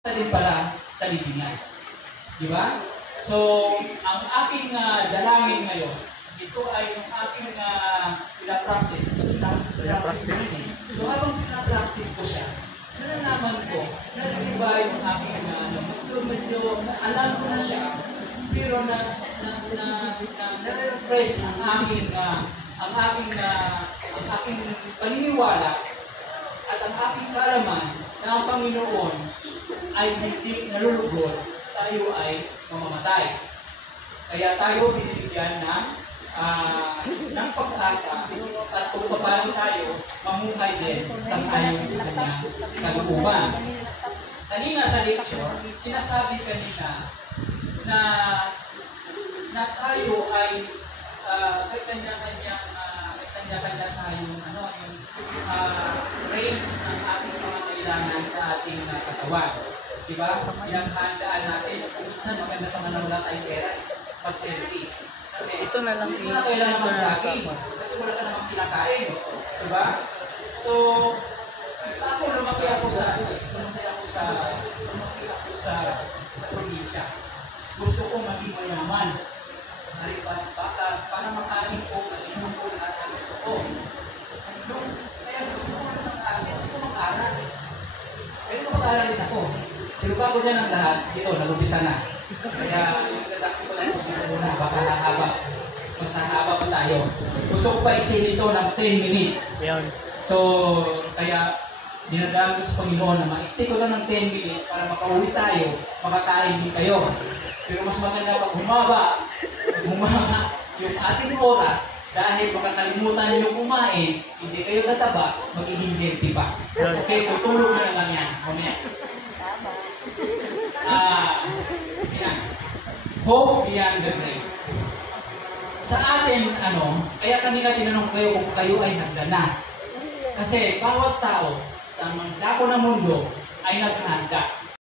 din pala sa libingan. Di ba? So, ang aking dalangin ngayon, ito ay yung aking pinapractice. So, habang pinapractice ko siya, nalalaman ko, nalaliba yung aking medyo alam ko na siya, pero na-refresh ang aking paniniwala at ang aking kalaman na ang Panginoon ay hindi nalulugod, tayo ay mamamatay. Kaya tayo binibigyan ng pag-asa at kung paano tayo mamuhay din sa ayon sa kanyang kalooban. Kanina sa lecture, sinasabi kanina na tayo ay may kanya-kanya tayong range ng ating mga kailangan sa ating katawan. Diba? Pinaghandaan natin, kung minsan maganda pa na wala tayong pera, mas healthy. Kasi ito na lang hindi na kailangan mag-jogging kasi wala ka namang kinakain. Diba? So, ako lumaki ako sa probinsya. Gusto ko maging mayaman. Para makain ko, malinom ko lahat ang gusto ko. Kaya gusto ko mag-aral. Pwede ko mag-aral din ako. Pero bago dyan ang lahat, ito, nag-upisa na. Kaya yung redaction ko lang kung muna, baka mas hahaba pa tayo. Gusto ko pa exceed ito ng 10 minutes. So, kaya dinadaan ko sa Panginoon na ma-exceed ko lang ng 10 minutes para makauwi tayo, makakain din kayo. Pero mas maganda pag humaba yung ating oras dahil makakalimutan nyo kumain, hindi kayo tataba, magiging healthy pa. Okay, tutulog na lang yan. Mamaya. Yan. Hope beyond the grave. Sa atin, kaya kanina tinanong kayo kung kayo ay nagdana. Kasi bawat tao sa mandako ng mundo ay naghahanda.